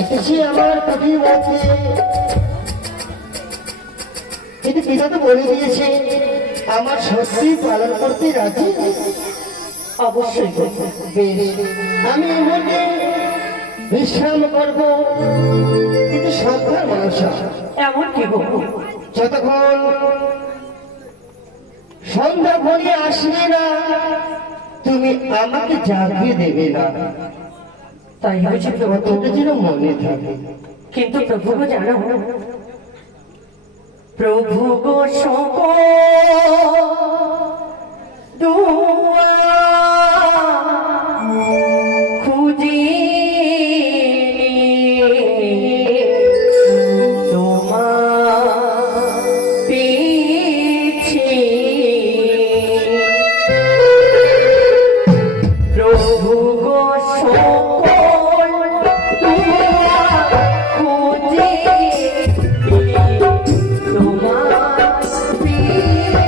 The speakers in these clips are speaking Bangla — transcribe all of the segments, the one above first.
এসেছি আমার কুটির মধ্যে, কিন্তু পিতা তো বলে দিয়েছে আমার সত্যি পালন করতে রাজি। অবশ্যই বেশ, আমি এর মধ্যে বিশ্রাম করব, কিন্তু সন্ধ্যার মানুষ এমন কি গো? যতক্ষণ সন্ধ্যা ঘনিয়ে আসবে না তুমি আমাকে জাগিয়ে দেবে না, তাই বুঝি প্রভু? কতটা যেন মনে থাকে। কিন্তু প্রভু গো জানো, প্রভু গো সকল খুঁজি তোমার পেয়েছি, প্রভু গো সকল খুঁজি তোমার পেয়েছি।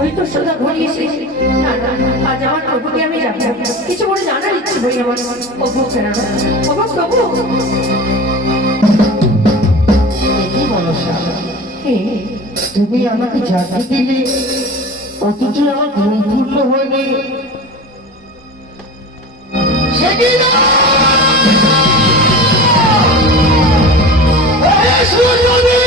ওই তো সোজা ঘুরিয়ে এসেছি। আজ আমার প্রভুকে আমি যাবো, কিছু করে জানার ইচ্ছে বই আমার। প্রভু ফেরানো, প্রভু প্রভু কি মনসা, তুমি আমাকে জাগিয়ে দিলে অথচ আমার ঘুম পূর্ণ হয়নি। সে কি না? ওরে সূর্যদেব!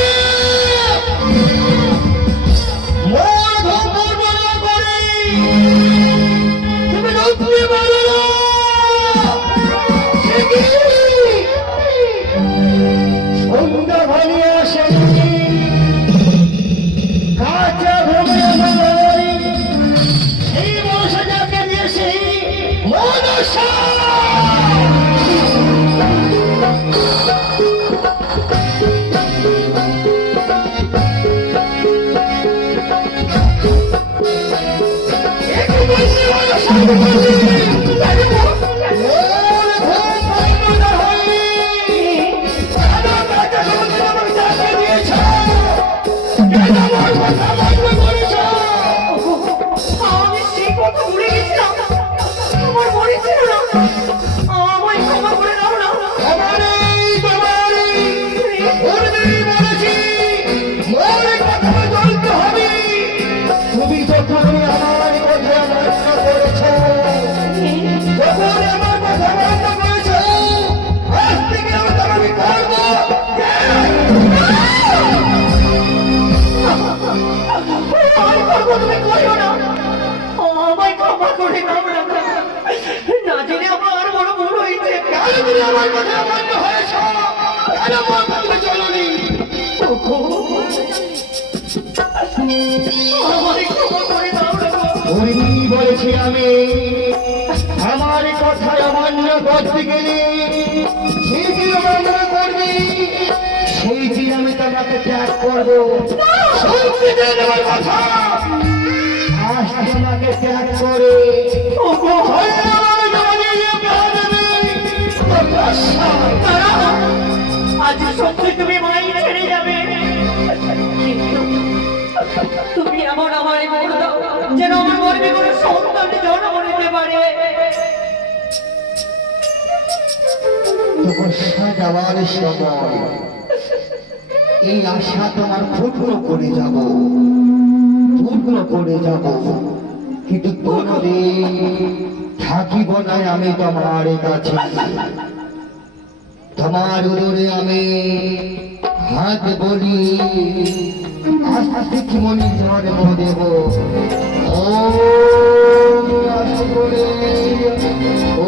বলেছি আমি আমার কথা অমান্য করতে গেলে সেই দিন অমান্য করবি, সেই দিন আমি তোমাকে ত্যাগ করবো। কথা আজ তোমাকে ত্যাগ করে আজ সত্যি তুমি মাই ছেড়ে যাবে, কিন্তু তুমি এমন আমায় বলে দাও যেন আমার গর্ভে কোনো সন্তান জন্ম নিতে পারে। তপস্যা যাওয়ার সময় এই আশা তোমার পূর্ণ করে যাব, পূর্ণ করে যাব, কিন্তু কোনদিন থাকিব না আমি তোমার কাছে। তোমার উদরে আমি হাত বলি, আস্তে কি মনে জন্ম দেব। ও আস্তে করে ও